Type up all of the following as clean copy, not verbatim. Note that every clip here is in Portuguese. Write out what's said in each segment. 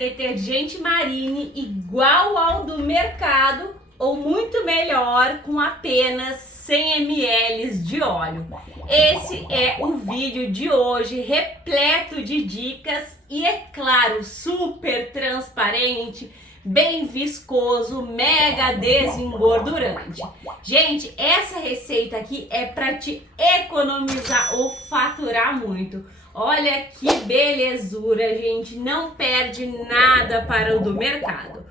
detergente Marine igual ao do mercado ou muito melhor com apenas 100 ml de óleo. Esse é o vídeo de hoje, repleto de dicas e, é claro, super transparente, bem viscoso, mega desengordurante. Gente, essa receita aqui é para te economizar ou faturar muito. Olha que belezura, gente, não perde nada para o do mercado.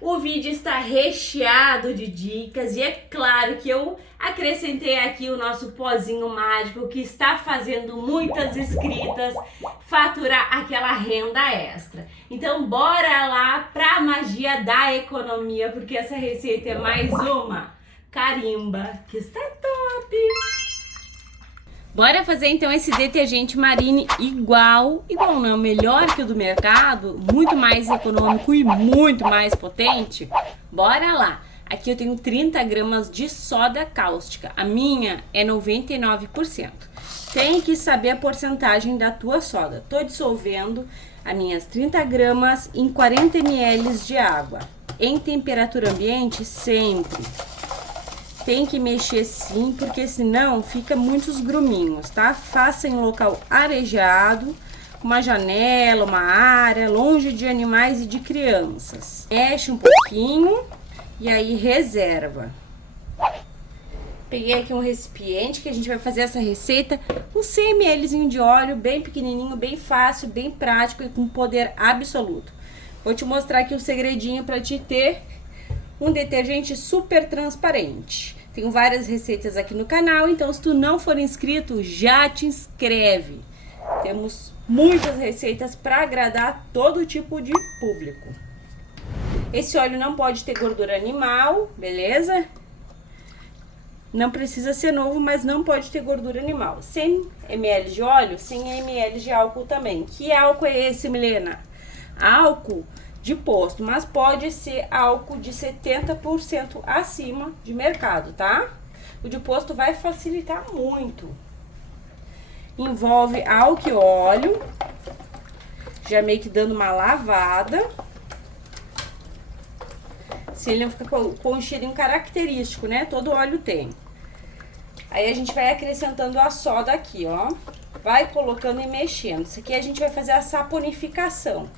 O vídeo está recheado de dicas e é claro que eu acrescentei aqui o nosso pozinho mágico que está fazendo muitas inscritas faturar aquela renda extra. Então bora lá para a magia da economia, porque essa receita é mais uma carimba que está top! Bora fazer então esse detergente Marine igual não, melhor que o do mercado, muito mais econômico e muito mais potente? Bora lá! Aqui eu tenho 30 gramas de soda cáustica, a minha é 99%. Tem que saber a porcentagem da tua soda. Tô dissolvendo as minhas 30 gramas em 40 ml de água, em temperatura ambiente sempre. Tem que mexer sim, porque senão fica muitos gruminhos, tá? Faça em local arejado, uma janela, uma área, longe de animais e de crianças. Mexe um pouquinho e aí reserva. Peguei aqui um recipiente que a gente vai fazer essa receita com 100 ml de óleo, bem pequenininho, bem fácil, bem prático e com poder absoluto. Vou te mostrar aqui o segredinho para te ter um detergente super transparente. Tenho várias receitas aqui no canal, então se tu não for inscrito, já te inscreve. Temos muitas receitas para agradar todo tipo de público. Esse óleo não pode ter gordura animal, beleza? Não precisa ser novo, mas não pode ter gordura animal. 100 ml de óleo, 100 ml de álcool também. Que álcool é esse, Milena? Álcool de posto, mas pode ser álcool de 70% acima de mercado, tá? O de posto vai facilitar muito. Envolve álcool e óleo, já meio que dando uma lavada. Se ele não fica com um cheirinho característico, né? Todo óleo tem. Aí a gente vai acrescentando a soda aqui, ó. Vai colocando e mexendo. Isso aqui a gente vai fazer a saponificação,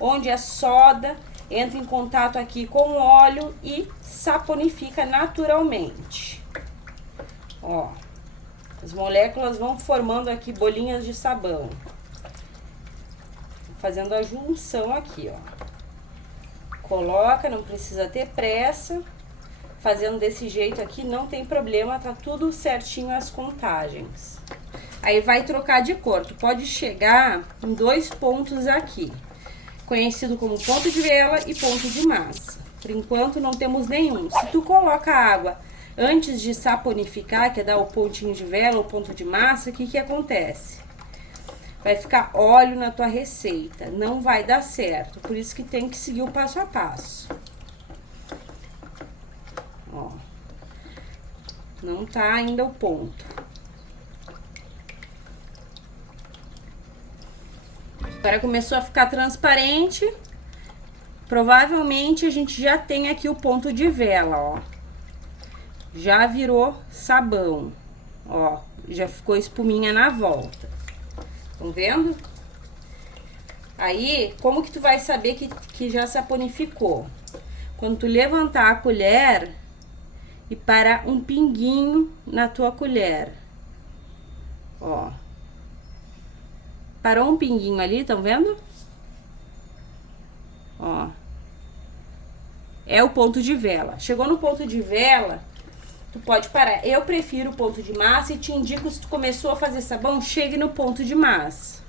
onde a soda entra em contato aqui com o óleo e saponifica naturalmente. Ó, as moléculas vão formando aqui bolinhas de sabão. Fazendo a junção aqui, ó. Coloca, não precisa ter pressa. Fazendo desse jeito aqui não tem problema, tá tudo certinho as contagens. Aí vai trocar de cor. Tu pode chegar em 2 pontos aqui, conhecido como ponto de vela e ponto de massa. Por enquanto não temos nenhum. Se tu coloca a água antes de saponificar, que é dar o pontinho de vela ou ponto de massa, o que que acontece? Vai ficar óleo na tua receita, não vai dar certo. Por isso que tem que seguir o passo a passo. Ó, não tá ainda o ponto. Agora começou a ficar transparente. Provavelmente a gente já tem aqui o ponto de vela, ó. Já virou sabão, ó. Já ficou espuminha na volta. Estão vendo? Aí, como que tu vai saber que já saponificou? Quando tu levantar a colher e parar um pinguinho na tua colher. Ó. Parou um pinguinho ali, estão vendo? Ó. É o ponto de vela. Chegou no ponto de vela, tu pode parar. Eu prefiro o ponto de massa e te indico, se tu começou a fazer sabão, chegue no ponto de massa.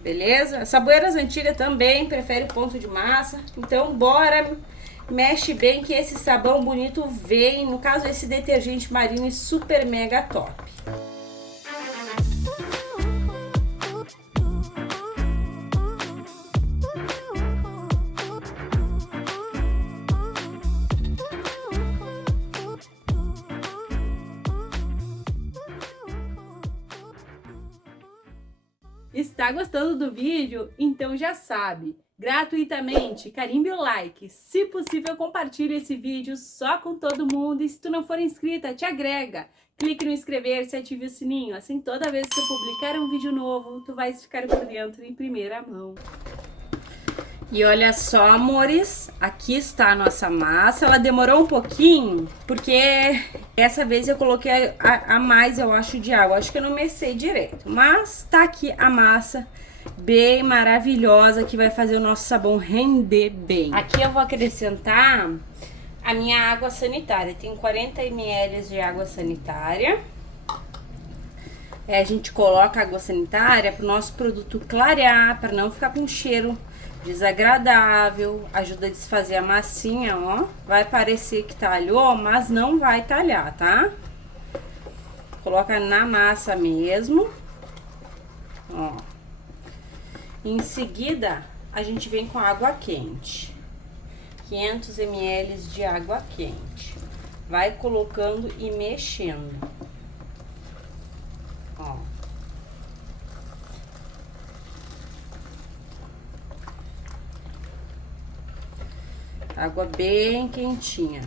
Beleza? Saboeiras antigas também preferem o ponto de massa. Então, bora, mexe bem que esse sabão bonito vem. No caso, esse detergente Marine super mega top. Está gostando do vídeo? Então já sabe, gratuitamente, carimbe o like. Se possível, compartilhe esse vídeo só com todo mundo. E se tu não for inscrita, te agrega. Clique no inscrever-se e ative o sininho. Assim, toda vez que eu publicar um vídeo novo, tu vais ficar por dentro em primeira mão. E olha só, amores, aqui está a nossa massa. Ela demorou um pouquinho, porque essa vez eu coloquei a mais, eu acho, de água. Acho que eu não mexei direito, mas tá aqui a massa bem maravilhosa, que vai fazer o nosso sabão render bem. Aqui eu vou acrescentar a minha água sanitária. Tem 40 ml de água sanitária. A gente coloca água sanitária para o nosso produto clarear, para não ficar com cheiro desagradável, ajuda a desfazer a massinha, ó. Vai parecer que talhou, mas não vai talhar, tá? Coloca na massa mesmo, ó. Em seguida, a gente vem com água quente. 500 ml de água quente. Vai colocando e mexendo. Ó. Água bem quentinha.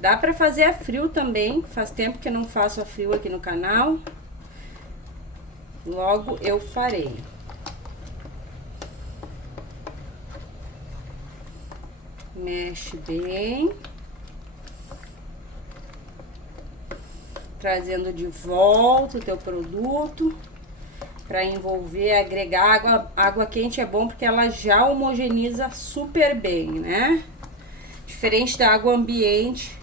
Dá pra fazer a frio também. Faz tempo que eu não faço a frio aqui no canal. Logo eu farei. Mexe bem. Trazendo de volta o teu produto. Para envolver, agregar água. Água quente é bom porque ela já homogeniza super bem, né? Diferente da água ambiente,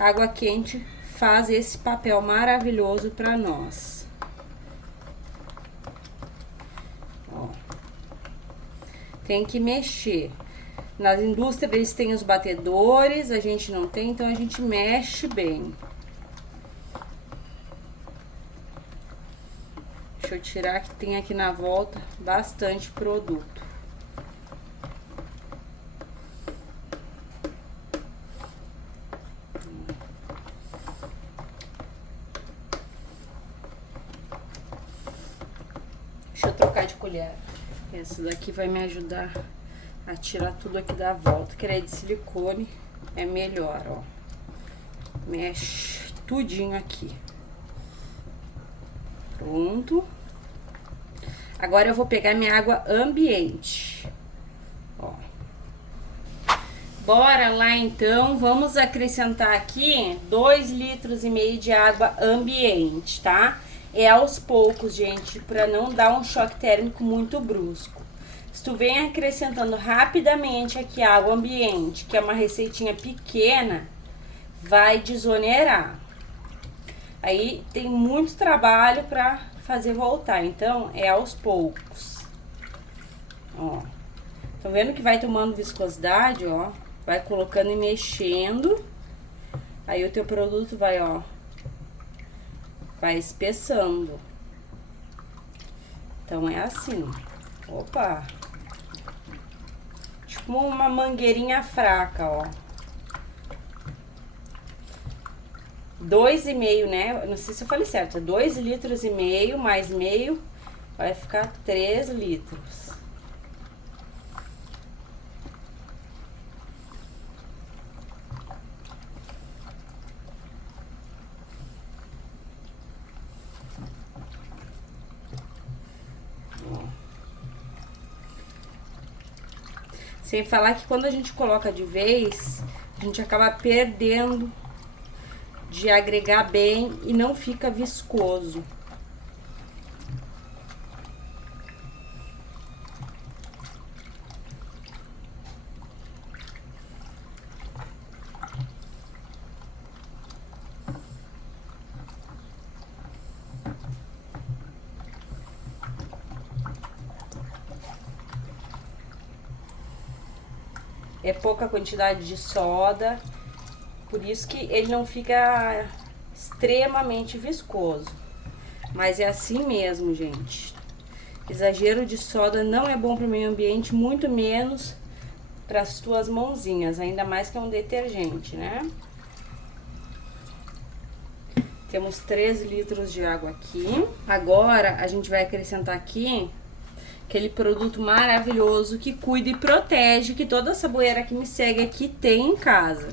a água quente faz esse papel maravilhoso para nós. Ó. Tem que mexer. Nas indústrias eles têm os batedores, a gente não tem, então a gente mexe bem. Deixa eu tirar que tem aqui na volta bastante produto. Deixa eu trocar de colher. Essa daqui vai me ajudar a tirar tudo aqui da volta. Que é de silicone, é melhor, ó. Mexe tudinho aqui. Pronto. Agora eu vou pegar minha água ambiente. Ó. Bora lá então, vamos acrescentar aqui 2,5 litros de água ambiente, tá? É aos poucos, gente, para não dar um choque térmico muito brusco. Se tu vem acrescentando rapidamente aqui a água ambiente, que é uma receitinha pequena, vai desonerar. Aí tem muito trabalho para fazer voltar, então é aos poucos. Ó, estão vendo que vai tomando viscosidade, ó? Vai colocando e mexendo. Aí o teu produto vai, ó, vai espessando. Então é assim. Opa! Tipo uma mangueirinha fraca, ó. 2,5, né? Não sei se eu falei certo. 2,5 litros mais meio, vai ficar 3 litros. Sem falar que quando a gente coloca de vez, a gente acaba perdendo de agregar bem e não fica viscoso. É pouca quantidade de soda, por isso que ele não fica extremamente viscoso. Mas é assim mesmo, gente. Exagero de soda não é bom para o meio ambiente, muito menos para as tuas mãozinhas, ainda mais que é um detergente, né? Temos 3 litros de água aqui. Agora a gente vai acrescentar aqui aquele produto maravilhoso que cuida e protege, que toda saboeira que me segue aqui tem em casa.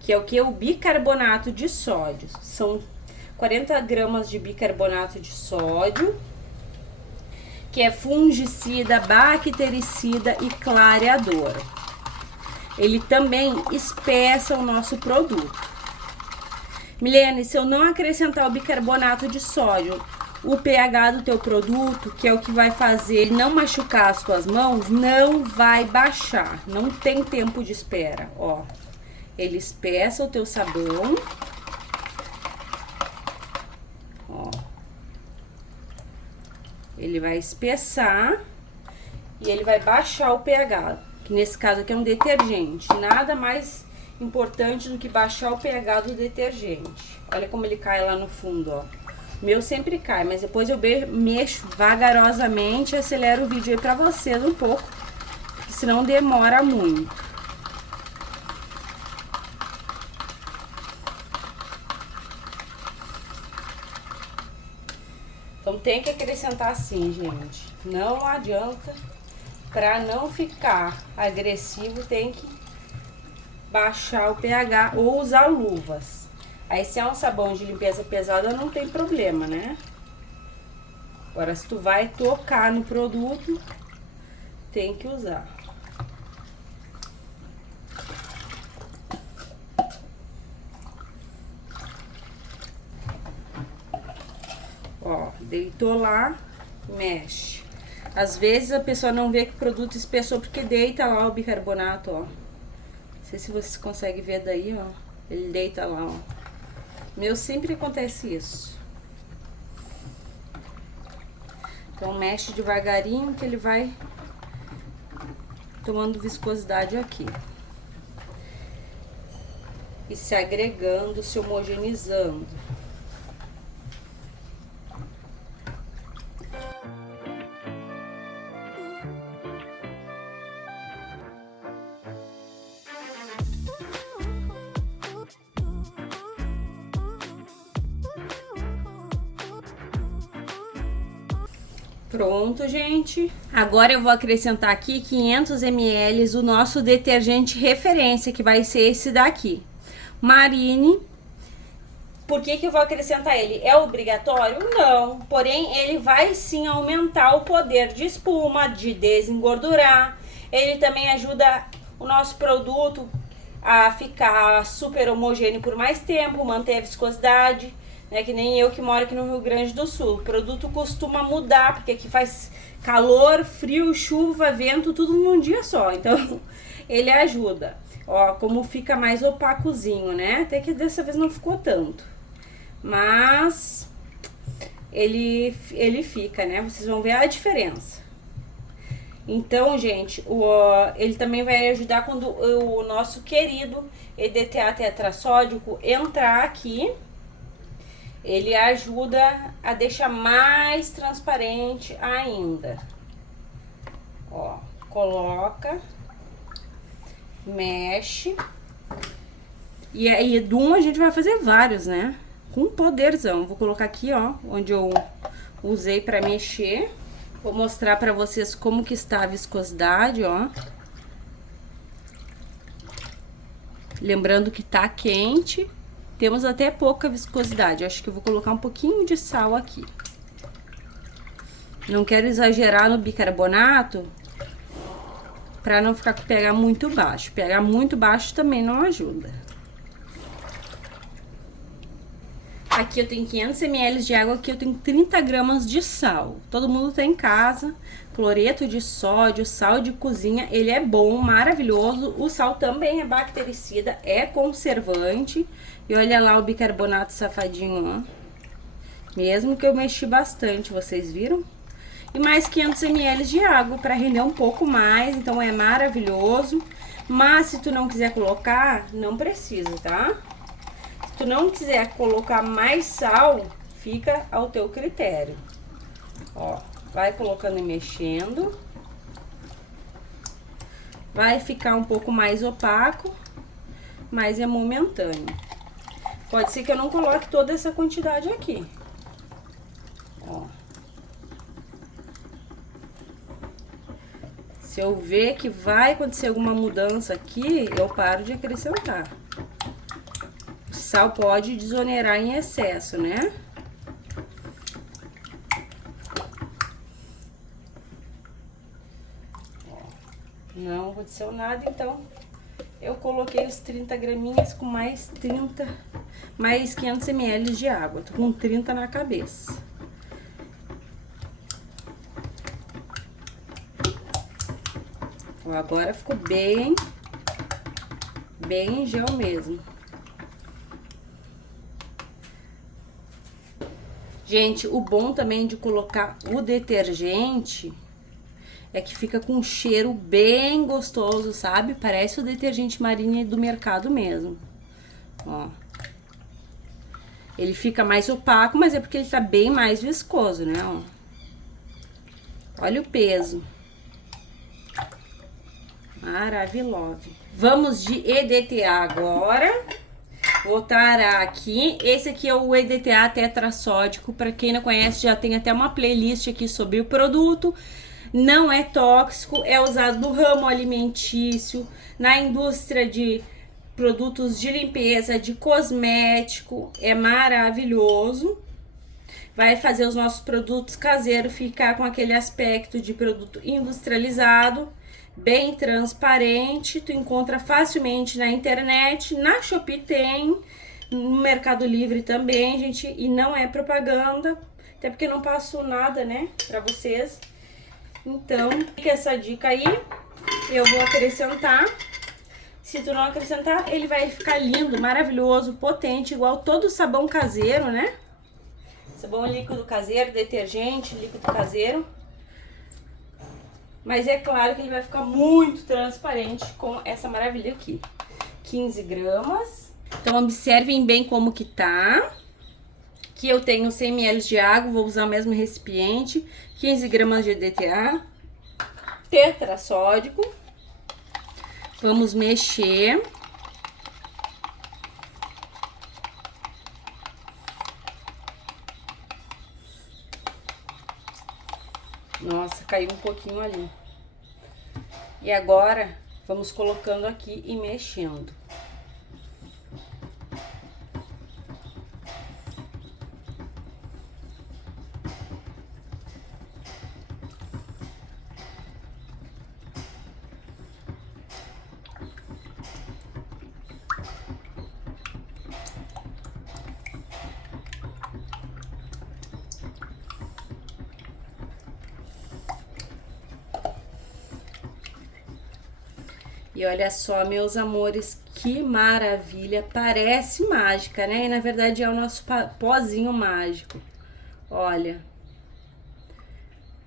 Que é o que? O bicarbonato de sódio. São 40 gramas de bicarbonato de sódio, que é fungicida, bactericida e clareador. Ele também espessa o nosso produto. Milene, se eu não acrescentar o bicarbonato de sódio, o pH do teu produto, que é o que vai fazer ele não machucar as tuas mãos, não vai baixar. Não tem tempo de espera, ó. Ele espessa o teu sabão. Ó. Ele vai espessar e ele vai baixar o pH, que nesse caso aqui é um detergente. Nada mais importante do que baixar o pH do detergente. Olha como ele cai lá no fundo, ó. O meu sempre cai, mas depois eu mexo vagarosamente e acelero o vídeo aí pra vocês um pouco, porque senão demora muito. Então tem que acrescentar assim, gente. Não adianta, pra não ficar agressivo, tem que baixar o pH ou usar luvas. Aí se é um sabão de limpeza pesada, não tem problema, né? Agora, se tu vai tocar no produto, tem que usar. Ó, deitou lá, mexe. Às vezes a pessoa não vê que o produto espessou porque deita lá o bicarbonato, ó. Não sei se vocês conseguem ver daí, ó. Ele deita lá, ó. Meu sempre acontece isso. Então mexe devagarinho que ele vai tomando viscosidade aqui. E se agregando, se homogeneizando. Pronto, gente. Agora eu vou acrescentar aqui 500 ml o nosso detergente referência, que vai ser esse daqui. Marine. Por que que eu vou acrescentar ele? É obrigatório? Não. Porém, ele vai sim aumentar o poder de espuma, de desengordurar. Ele também ajuda o nosso produto a ficar super homogêneo por mais tempo, manter a viscosidade. É que nem eu que moro aqui no Rio Grande do Sul. O produto costuma mudar, porque aqui faz calor, frio, chuva, vento, tudo num dia só. Então, ele ajuda. Ó, como fica mais opacozinho, né? Até que dessa vez não ficou tanto. Mas, ele fica, né? Vocês vão ver a diferença. Então, gente, ele também vai ajudar quando o nosso querido EDTA tetrassódico entrar aqui. Ele ajuda a deixar mais transparente ainda. Ó, coloca, mexe. E aí, de um a gente vai fazer vários, né? Com poderzão. Vou colocar aqui, ó, onde eu usei pra mexer. Vou mostrar pra vocês como que está a viscosidade, ó. Lembrando que tá quente. Temos até pouca viscosidade. Acho que eu vou colocar um pouquinho de sal aqui. Não quero exagerar no bicarbonato para não ficar com o pH muito baixo. pH muito baixo também não ajuda. Aqui eu tenho 500 ml de água, aqui eu tenho 30 gramas de sal. Todo mundo tem em casa. Cloreto de sódio, sal de cozinha, ele é bom, maravilhoso. O sal também é bactericida, é conservante. E olha lá o bicarbonato safadinho, ó. Mesmo que eu mexi bastante, vocês viram? E mais 500 ml de água para render um pouco mais, então é maravilhoso. Mas se tu não quiser colocar, não precisa, tá? Se tu não quiser colocar mais sal, fica ao teu critério. Ó, vai colocando e mexendo. Vai ficar um pouco mais opaco, mas é momentâneo. Pode ser que eu não coloque toda essa quantidade aqui. Ó. Se eu ver que vai acontecer alguma mudança aqui, eu paro de acrescentar. O sal pode desonerar em excesso, né? Não aconteceu nada, então eu coloquei os 30 graminhas com mais 500 ml de água. Tô com 30 na cabeça. Ó, agora ficou bem em gel mesmo. Gente, o bom também de colocar o detergente é que fica com um cheiro bem gostoso, sabe? Parece o detergente Marine do mercado mesmo. Ó. Ele fica mais opaco, mas é porque ele tá bem mais viscoso, né? Ó. Olha o peso. Maravilhoso. Vamos de EDTA agora. Vou tarar aqui. Esse aqui é o EDTA tetrassódico. Para quem não conhece, já tem até uma playlist aqui sobre o produto. Não é tóxico, é usado no ramo alimentício, na indústria de produtos de limpeza, de cosmético. É maravilhoso. Vai fazer os nossos produtos caseiros ficar com aquele aspecto de produto industrializado, bem transparente. Tu encontra facilmente na internet, na Shopee tem, no Mercado Livre também, gente, e não é propaganda, até porque não passo nada, né, pra vocês. Então, fica essa dica aí, eu vou acrescentar. Se tu não acrescentar, ele vai ficar lindo, maravilhoso, potente, igual todo sabão caseiro, né? Sabão líquido caseiro, detergente líquido caseiro. Mas é claro que ele vai ficar muito transparente com essa maravilha aqui. 15 gramas. Então, observem bem como que tá. Aqui eu tenho 100 ml de água, vou usar o mesmo recipiente. 15 gramas de EDTA. Tetrassódico. Vamos mexer. Nossa, caiu um pouquinho ali. E agora, vamos colocando aqui e mexendo. E olha só, meus amores, que maravilha, parece mágica, né? E na verdade é o nosso pozinho mágico. Olha,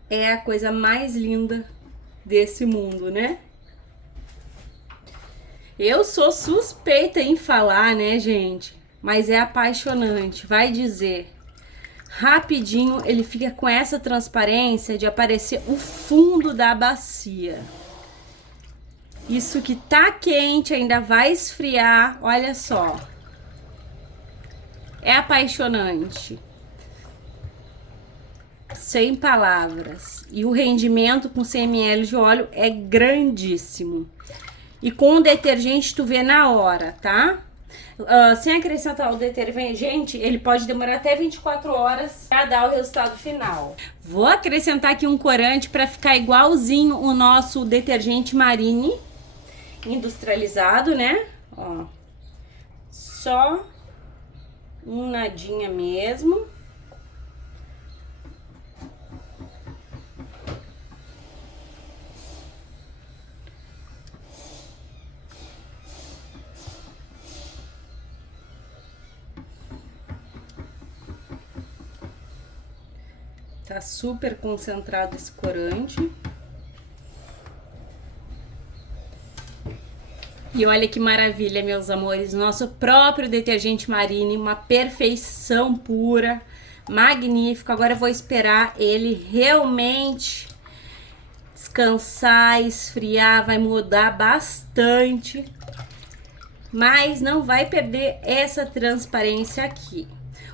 é a coisa mais linda desse mundo, né? Eu sou suspeita em falar, né, gente? Mas é apaixonante, vai dizer. Rapidinho ele fica com essa transparência de aparecer o fundo da bacia. Isso que tá quente ainda vai esfriar, olha só. É apaixonante. Sem palavras. E o rendimento com 100 ml de óleo é grandíssimo. E com o detergente tu vê na hora, tá? Sem acrescentar o detergente, ele pode demorar até 24 horas para dar o resultado final. Vou acrescentar aqui um corante para ficar igualzinho o nosso detergente Marine industrializado, né? Ó, só um nadinha mesmo. Tá super concentrado esse corante. E olha que maravilha, meus amores, nosso próprio detergente Marine, uma perfeição pura, magnífico. Agora eu vou esperar ele realmente descansar, esfriar, vai mudar bastante. mas não vai perder essa transparência aqui.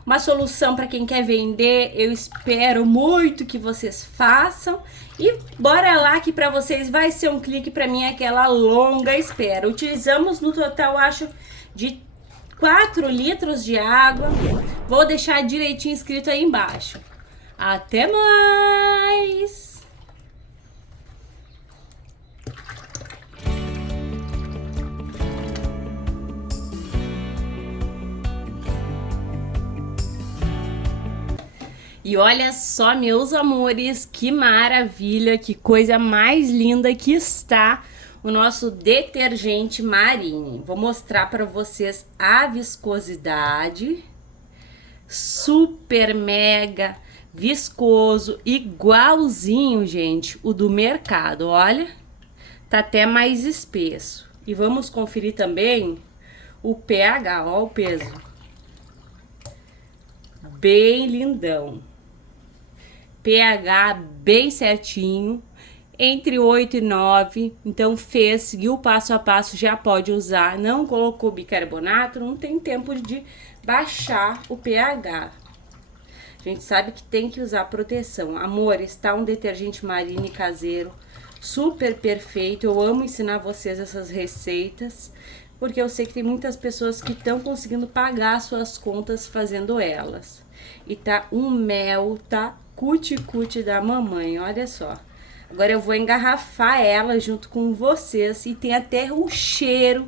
Uma solução para quem quer vender, eu espero muito que vocês façam. E bora lá que para vocês vai ser um clique, para mim é aquela longa espera. Utilizamos no total, acho, de 4 litros de água. Vou deixar direitinho escrito aí embaixo. Até mais! E olha só, meus amores, que maravilha, que coisa mais linda que está o nosso detergente Marine. Vou mostrar para vocês a viscosidade, super mega viscoso, igualzinho, gente, o do mercado, olha, tá até mais espesso. E vamos conferir também o pH, ó o peso, bem lindão. pH bem certinho, entre 8 e 9, então fez, seguiu o passo a passo, já pode usar, não colocou bicarbonato, não tem tempo de baixar o pH. A gente sabe que tem que usar proteção. Amor, está um detergente Marine caseiro, super perfeito, eu amo ensinar vocês essas receitas, porque eu sei que tem muitas pessoas que estão conseguindo pagar suas contas fazendo elas. E tá um mel, tá cuti-cuti da mamãe, olha só. Agora eu vou engarrafar ela junto com vocês e tem até o cheiro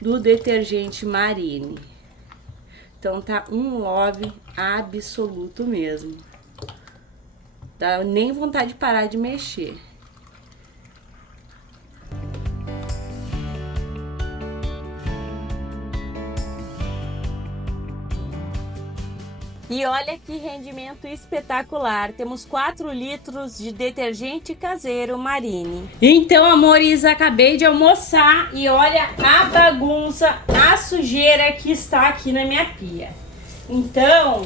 do detergente Marine. Então tá um love absoluto mesmo. Dá nem vontade de parar de mexer. E olha que rendimento espetacular, temos 4 litros de detergente caseiro Marine. Então, amores, acabei de almoçar e olha a bagunça, a sujeira que está aqui na minha pia. Então,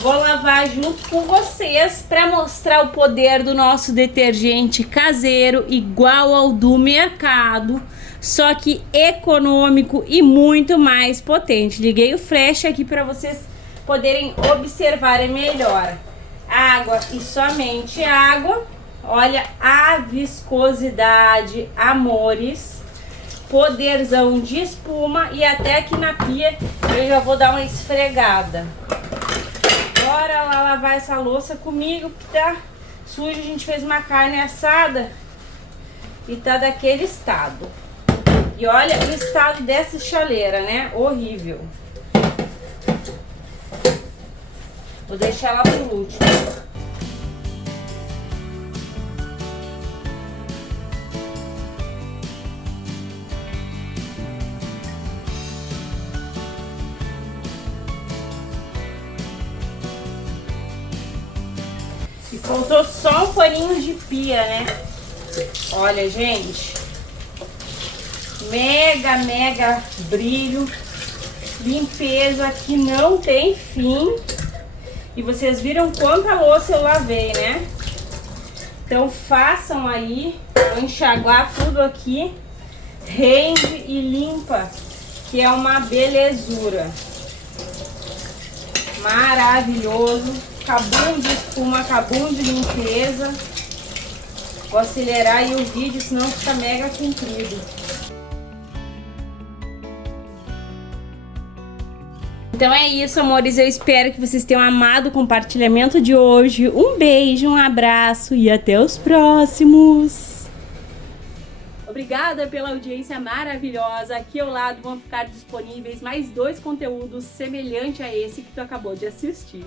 vou lavar junto com vocês para mostrar o poder do nosso detergente caseiro, igual ao do mercado, só que econômico e muito mais potente. Liguei o flash aqui para vocês poderem observar melhor. Água e somente água. Olha a viscosidade, amores. Poderzão de espuma. E até aqui na pia eu já vou dar uma esfregada. Bora lá lavar essa louça comigo, que tá suja. A gente fez uma carne assada e tá daquele estado. E olha o estado dessa chaleira, né? Horrível. Vou deixar ela por último. E faltou só um paninho de pia, né? Olha, gente. Mega brilho. Limpeza que não tem fim. E vocês viram quanta louça eu lavei, né? Então façam aí, vou enxaguar tudo aqui, rende e limpa, que é uma belezura. Maravilhoso, cabum de espuma, cabum de limpeza. Vou acelerar aí o vídeo, senão fica mega comprido. Então é isso, amores, eu espero que vocês tenham amado o compartilhamento de hoje. Um beijo, um abraço e até os próximos. Obrigada pela audiência maravilhosa. Aqui ao lado vão ficar disponíveis mais 2 conteúdos semelhantes a esse que tu acabou de assistir.